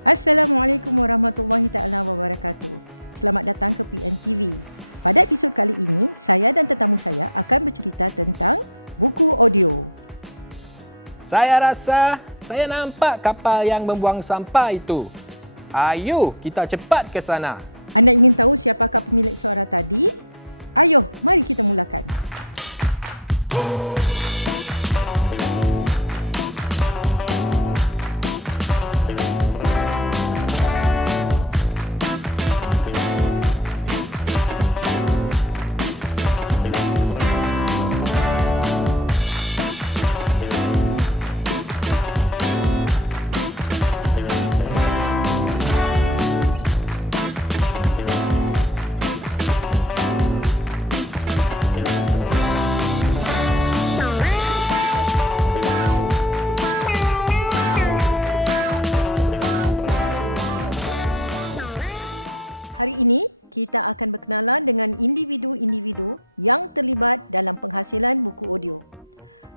Assalamualaikum warahmatullahi taala wabarakatuh. Selamat datang ke PNTV. Pada episod kali ini, saya dan tetamu saya akan bercerita tentang buku audio. Saya rasa saya nampak kapal yang membuang sampah itu. Ayo kita cepat ke sana. Anda ingin tahu siapakah pemilik suara tadi? Ayo, mari kita mulakan. Hari ini, kita akan berkenalan dengan individu-individu yang terlibat dalam penghasilan buku audio.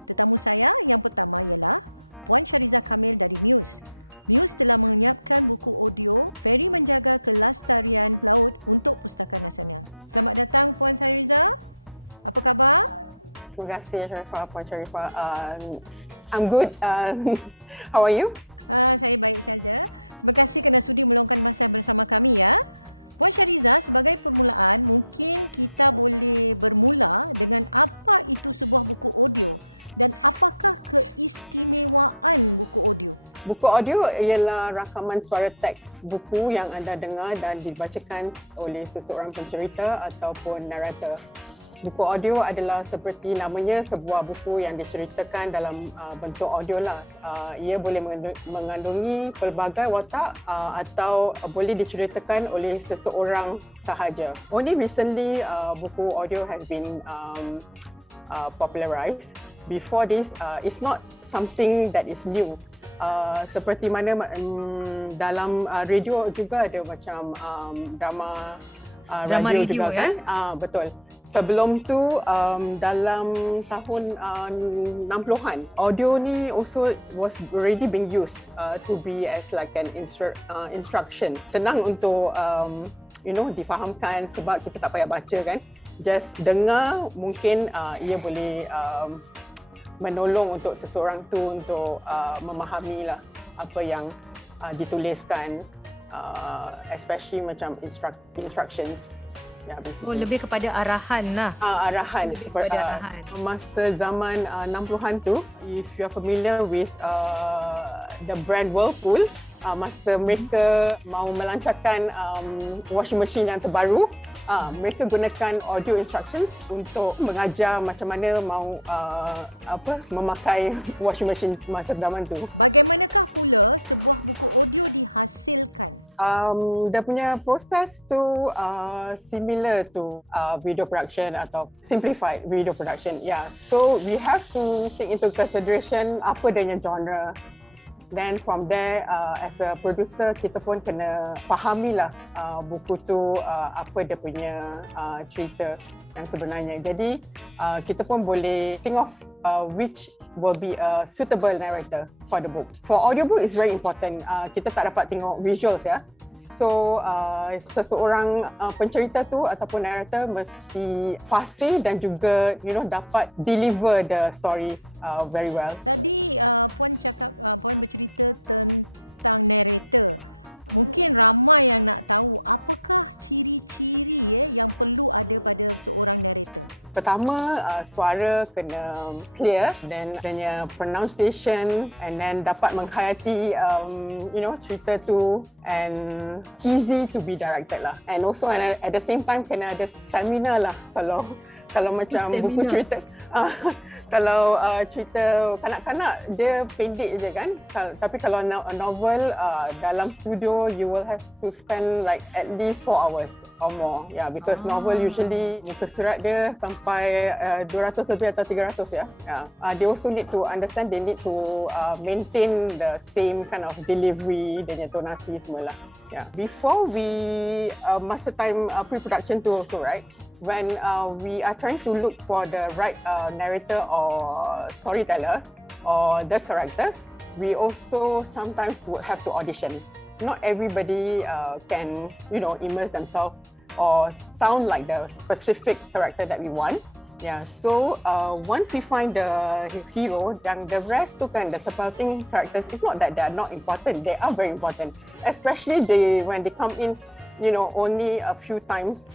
Tetamu saya yang pertama ialah Puan Shariza Kamil dari Muse. Muse telah menyiapkan buku audio Ferry Menjaga Kelestarian Laut untuk Pustaka Nasional. Selamat datang Puan Shariza. Apa khabar? Terima kasih Sharifah, Puan Sharifah. I'm good. How are you? Saya baik saja. Terima kasih kerana sudi meluangkan masa bersama kami ya. Puan Shariza, sebagai permulaan, mungkin kita boleh bermula dengan apa itu sebuah buku audio dan apakah keistimewaan buku audio? Buku audio ialah rakaman suara teks buku yang anda dengar dan dibacakan oleh seseorang pencerita ataupun narator. Buku audio adalah seperti namanya, sebuah buku yang diceritakan dalam bentuk audio lah. Ia boleh mengandungi pelbagai watak atau boleh diceritakan oleh seseorang sahaja. Only recently, buku audio has been popularized. Before this, it's not something that is new. Seperti mana dalam radio juga ada macam drama radio juga kan? Betul. Sebelum tu dalam tahun 60-an, audio ni also was already being used to be as like an instruction. Senang untuk difahamkan sebab kita tak payah baca kan. Just dengar, mungkin ia boleh menolong untuk seseorang tu untuk memahami lah apa yang dituliskan, especially macam instructions. Ya, lebih kepada arahan lah. Arahan. Seperti masa zaman 60-an tu, if you are familiar with the brand Whirlpool, masa mereka mau melancarkan washing machine yang terbaru, mereka gunakan audio instructions untuk mengajar macam mana mau memakai washing machine masa zaman tu. Bagaimanakah pula sebuah buku audio dihasilkan? Dia punya proses tu similar to video production atau simplified video production. Yeah, so we have to take into consideration apa dia punya genre. Then from there, as a producer, kita pun kena fahamilah buku tu apa dia punya cerita yang sebenarnya. Jadi kita pun boleh think of which will be a suitable narrator for the book. For audiobook, it's very important. Kita tak dapat tengok visuals ya. So seseorang pencerita tu ataupun narrator mesti fasih dan juga dapat deliver the story very well. Tadi Puan cakap, Puan bercerita tentang narrator. Mungkin ramai yang nak tahu apakah ciri-ciri yang perlu ada pada seorang narrator. Pertama, suara kena clear, then adanya pronunciation, and then dapat menghayati cerita tu, and easy to be directed lah. And also at the same time kena ada stamina lah kalau macam buku cerita. Kalau cerita kanak-kanak dia pendek je kan, tapi kalau novel dalam studio you will have to spend like at least 4 hours or more. Yeah, because novel usually muka surat dia sampai 200 lebih atau 300 ya. Yeah. They also need to understand, they need to maintain the same kind of delivery, dia tonasi semua lah. Yeah. Before we masa time pre-production tu also, right? When we are trying to look for the right narrator or storyteller or the characters, we also sometimes would have to audition. not everybody can, immerse themselves or sound like the specific character that we want. Yeah, so once we find the hero, then the rest tu kan, the supporting characters, it's not that they are not important. They are very important, especially when they come in, only a few times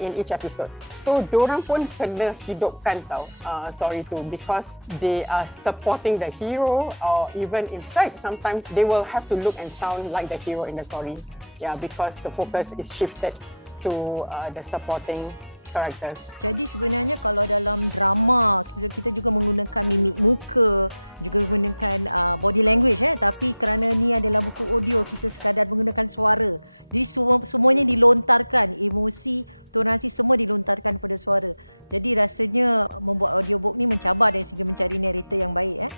in each episode. So diorang pun kena hidupkan tau story tu, because they are supporting the hero, or even in fact sometimes they will have to look and sound like the hero in the story. Yeah, because the focus is shifted to the supporting characters. Jadi sebenarnya kalau dalam drama kita juga menggunakan mimik muka, juga menggunakan body language, tapi kerana ni adalah buku audio, kita sekadar menggunakan suara. Jadi semuanya dilontarkan, emosi, tonasi semua dilontarkan pada suara. Jadi rasanya membuat audiobook ni mencabar dari segi mencari narrator yang baik.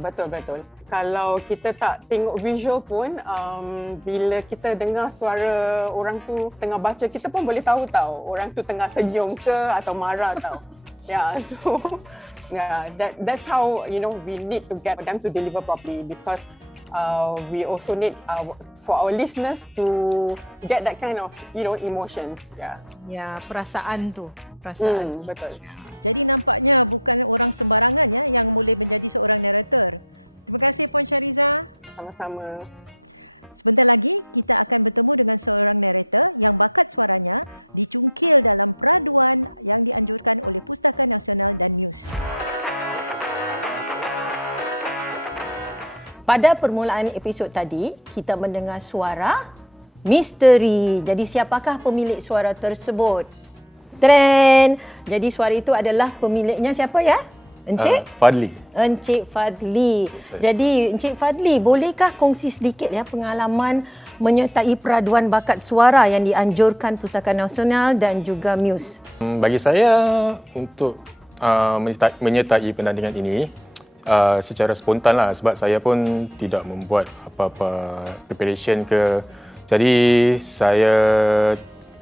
Betul. Kalau kita tak tengok visual pun, bila kita dengar suara orang tu tengah baca, kita pun boleh tahu orang tu tengah senyum ke atau marah tau. Yeah, so that's how we need to get them to deliver properly, because we also need for our listeners to get that kind of emotions. Ya, perasaan. Betul. Jadi nampaknya bukan orang sembarangan yang boleh menjadi seorang narrator. Terima kasih Puan Shahriza. Sama-sama. Sebentar lagi kita akan bertemu dengan seorang narrator yang bakat suaranya dicungkil dalam peraduan yang dianjurkan oleh Pustaka Nasional dan Muse. Pada permulaan episod tadi, kita mendengar suara misteri. Jadi siapakah pemilik suara tersebut? Tren. Jadi suara itu adalah pemiliknya siapa ya? Encik? Fadli. Encik Fadli. Jadi Encik Fadli, bolehkah kongsi sedikit pengalaman menyertai peraduan bakat suara yang dianjurkan Pustaka Nasional dan juga Muse? Bagi saya, untuk menyertai penandingan ini secara spontan lah, sebab saya pun tidak membuat apa-apa preparation ke. Jadi saya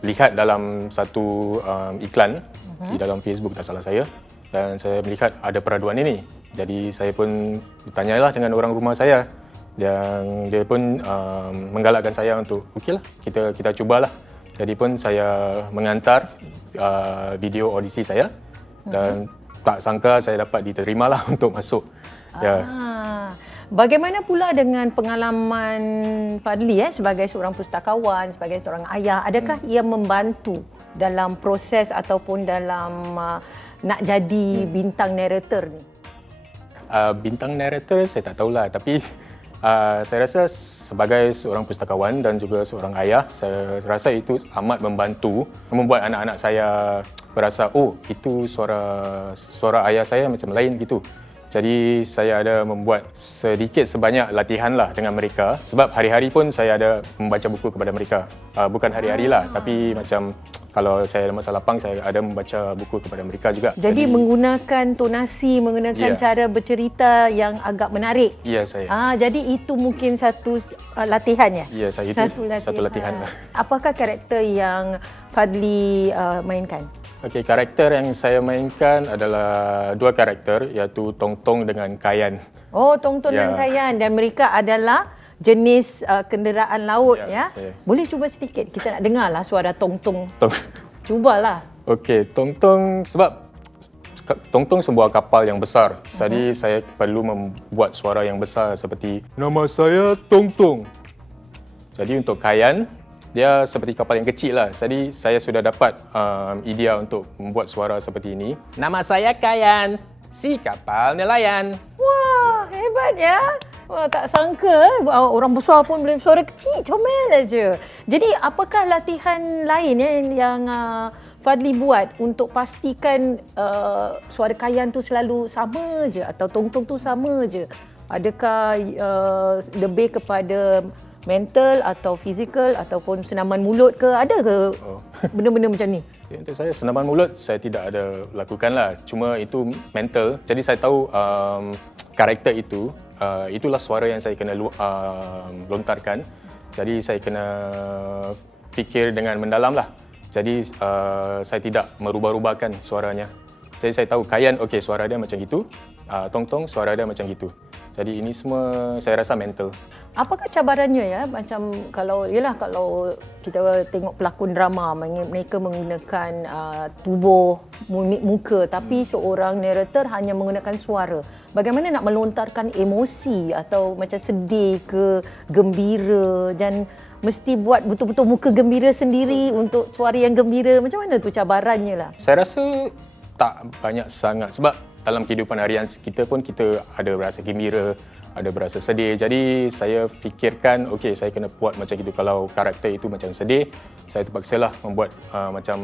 lihat dalam satu iklan di dalam Facebook, tak salah saya, dan saya melihat ada peraduan ini. Jadi saya pun bertanyalah dengan orang rumah saya, dan dia pun menggalakkan saya untuk okeylah, kita cubalah. Jadi pun saya mengantar video audisi saya, dan tak sangka saya dapat diterimalah untuk masuk. Bagaimana pula dengan pengalaman Fadli sebagai seorang pustakawan, sebagai seorang ayah? Adakah ia membantu dalam proses ataupun dalam nak jadi bintang narrator ni? Bintang narrator saya tak tahulah, tapi saya rasa sebagai seorang pustakawan dan juga seorang ayah, saya rasa itu amat membantu membuat anak-anak saya berasa, oh, itu suara ayah saya macam lain gitu. Jadi saya ada membuat sedikit sebanyak latihan lah dengan mereka, sebab hari-hari pun saya ada membaca buku kepada mereka. Bukan hari-hari lah, tapi macam kalau saya masa lapang saya ada membaca buku kepada mereka juga. Jadi menggunakan tonasi, menggunakan cara bercerita yang agak menarik. Ya, saya. Jadi itu mungkin satu latihan ya? Ya, saya itu satu latihan. Apakah karakter yang Fadli mainkan? Okey, karakter yang saya mainkan adalah dua karakter, iaitu Tong Tong dengan Kayan. Oh, Tong Tong dan Kayan, dan mereka adalah jenis kenderaan laut ya. Boleh cuba sedikit, kita nak dengarlah suara Tong Tong. Cubalah. Okey, Tong Tong, sebab Tong Tong sebuah kapal yang besar. Jadi saya perlu membuat suara yang besar seperti nama saya Tong Tong. Jadi untuk Kayan, dia seperti kapal yang kecil lah. Jadi saya sudah dapat idea untuk membuat suara seperti ini. Nama saya Kayan, si kapal nelayan. Wah, hebat ya. Wah, tak sangka orang besar pun boleh suara kecil, comel aja. Jadi apakah latihan lain yang Fadli buat untuk pastikan suara Kayan tu selalu sama je atau Tong Tong tu sama je? Adakah lebih kepada mental atau fizikal ataupun senaman mulut ke? Ada ke benda-benda macam ni? Untuk saya, senaman mulut saya tidak ada lakukanlah. Cuma itu mental. Jadi saya tahu karakter itu, itulah suara yang saya kena lontarkan. Jadi saya kena fikir dengan mendalam lah. Jadi saya tidak merubah-rubahkan suaranya. Jadi saya tahu Kayan, okey, suara dia macam gitu. Tong Tong, suara dia macam gitu. Jadi ini semua saya rasa mental. Apakah cabarannya ya? Macam kalau kita tengok pelakon drama, mereka menggunakan tubuh, mimik muka, tapi seorang narrator hanya menggunakan suara. Bagaimana nak melontarkan emosi atau macam sedih ke gembira, dan mesti buat betul-betul muka gembira sendiri untuk suara yang gembira. Macam mana tu cabarannya lah? Saya rasa tak banyak sangat sebab dalam kehidupan harian kita pun kita ada berasa gembira, ada berasa sedih. Jadi saya fikirkan okey, saya kena buat macam itu. Kalau karakter itu macam sedih, saya terpaksalah membuat macam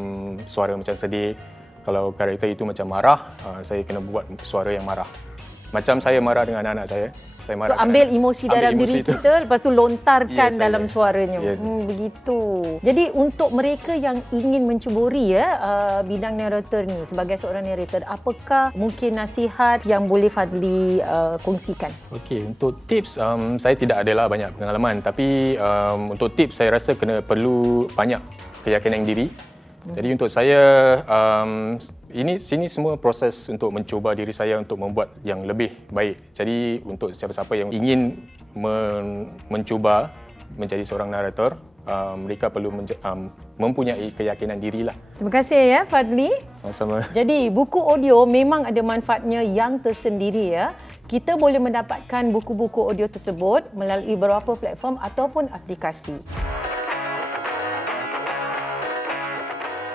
suara macam sedih. Kalau karakter itu macam marah, saya kena buat suara yang marah. Macam saya marah dengan anak saya marah. So, ambil emosi dalam diri kita, lepas tu lontarkan dalam suaranya. Yes. Begitu. Jadi untuk mereka yang ingin mencuburi bidang narrator ni, sebagai seorang narrator, apakah mungkin nasihat yang boleh Fadli kongsikan? Okey, untuk tips saya tidak adalah banyak pengalaman, tapi untuk tips saya rasa perlu banyak keyakinan diri. Jadi untuk saya sini semua proses untuk mencuba diri saya untuk membuat yang lebih baik. Jadi untuk siapa-siapa yang ingin mencuba menjadi seorang narator, mereka perlu mempunyai keyakinan dirilah. Terima kasih ya Fadli. Sama-sama. Jadi buku audio memang ada manfaatnya yang tersendiri ya. Kita boleh mendapatkan buku-buku audio tersebut melalui beberapa platform ataupun aplikasi.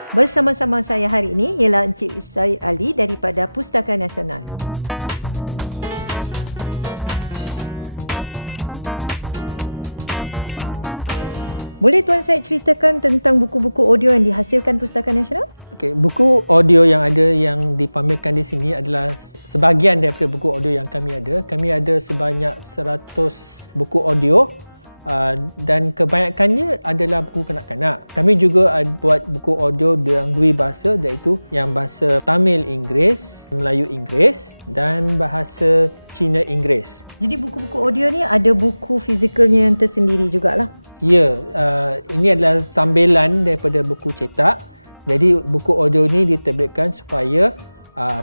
Bersama-sama saya hari ini ialah Encik Syed Ali daripada Pustaka Nasional. Boleh Tuan Syed ceritakan tentang buku-buku audio yang dihasilkan Pustaka Nasional? Okey, buku audio yang ada yang dipamerkan di sini adalah sebahagian daripada buku audio yang kami ada. Kami ada sebanyak 100 buku audio. Dan kebanyakannya adalah buku kanak-kanak. Kami juga buat buku audio yang dua bahasa, iaitu yang bahasa Tamil Inggeris, Melayu Inggeris dan bahasa Cina Inggeris. Jadi buku-buku audio ni ada buku fizikalnya yang tersendiri jugalah. Ya, ini adalah sambilan daripada buku cetak. Jadi buku audio ni diterbitkan supaya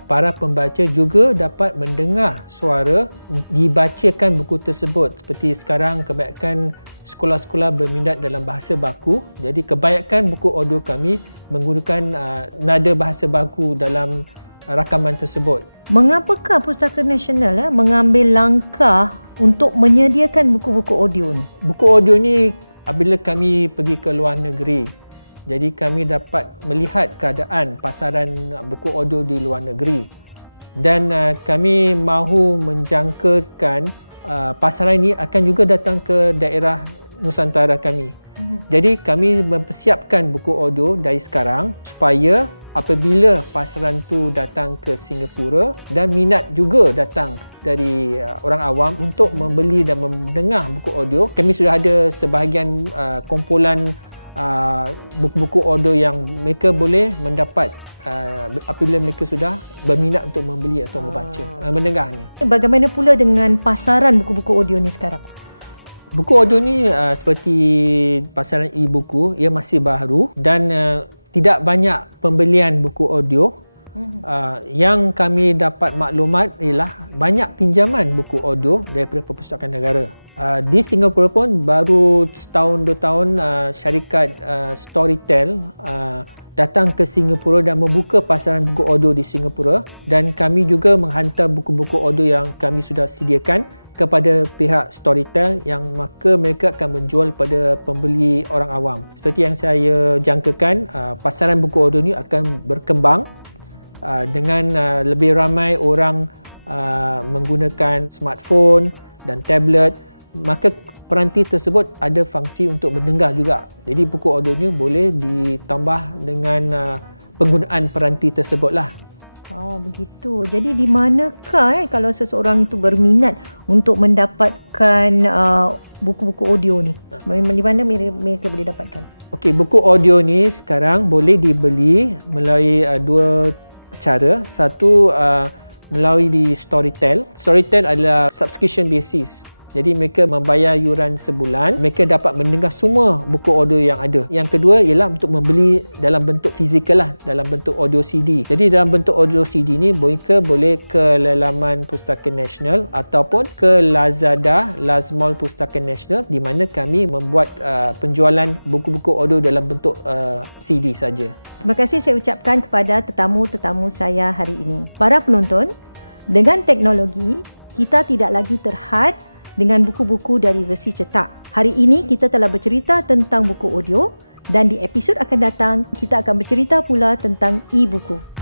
para pembaca juga dapat mendengar suara dibacakan buku tersebut. Seperti sekarang kebanyakan sekolah-sekolah berminat dalam bahasa baku. Jadi kebanyakan buku audio kami menggunakan nada bahasa baku dalam rakaman tersebut. Mengapakah Pustaka Nasional mengambil langkah untuk menyediakan buku-buku audio ni? Buku audio ni apabila kami pergi ke luar negeri, jadi kami dapat melihat keadaan pasaran buku audio di luar negeri, dan kami mahu menjangkakan pasaran ini akan juga datang ke daerah Nusantara kami. Jadi kami mempersiapkan buku audio dari sekarang supaya apabila pasaran tu datang ke Singapura dan minat juga datang dari orang awam untuk membeli dan mendengar buku audio, kami sudah ada sebahagian kumpulan buku-buku audio yang mereka boleh mendapat apabila mereka sudah berminat untuk membeli atau membaca, mendengarnya. Bagaimana pula dengan pasaran buku-buku audio ni sekarang? Buku audio ni seperti pasaran e-buku, ia masih baru dan tidak banyak pembelian buku audio. Yang kami dapat maklumat ialah banyak pinjaman buku audio daripada Perpustakaan Negara. Di Singapura pun baru setahun 2 tahun syarikat Storytel datang ke Singapura dan membuka pasaran buku audio di Singapura, dan kami juga menghantar buku-buku audio yang kami sudah sediakan kepada pihak Storytel, yang maka mereka akan menjual pada pembeli orang awam. Seperti yang saya jangkakan, pasaran buku audio ni akan berkembang dengan lebih ramai orang menggunakan smartphone dan tablet, maka peranti tersebut ada fungsi untuk mendengar juga. Jadi buku audio ni boleh ditambah dengan penggunaan peranti tersebutlah. Oh, begitu. Jadi di manakah kalau seseorang itu berminat untuk mendapatkan buku-buku audio ni? Di mana mereka boleh dapatkan? Okey, buku audio ni sekarang boleh dibeli melalui dua cara. Satu melalui di Storytel. Storytel adalah subscription basis. Jadi mereka membayar yuran sebulan, mereka dapat mendengar semua buku audio yang ada. Yang kedua ialah untuk membeli dalam bentuk fizikal lah, dalam bentuk audio CD. Jadi dalam bentuk audio CD ni mereka boleh ke laman Pustaka Nasional ataupun ke Lazada, Lazmall Pustaka Nasional, di mana kami membuat penjualan buku-buku audio dalam bentuk CD saja. Terima kasih saya ucapkan kepada tetamu-tetamu saya hari ini. Para penonton, dengan teknologi, kita tidak lagi terhad dengan buku-buku dari versi cetak. Hari ini kita telah bercerita tentang buku audio dan di episod akan datang kita akan bercerita pula tentang e-buku.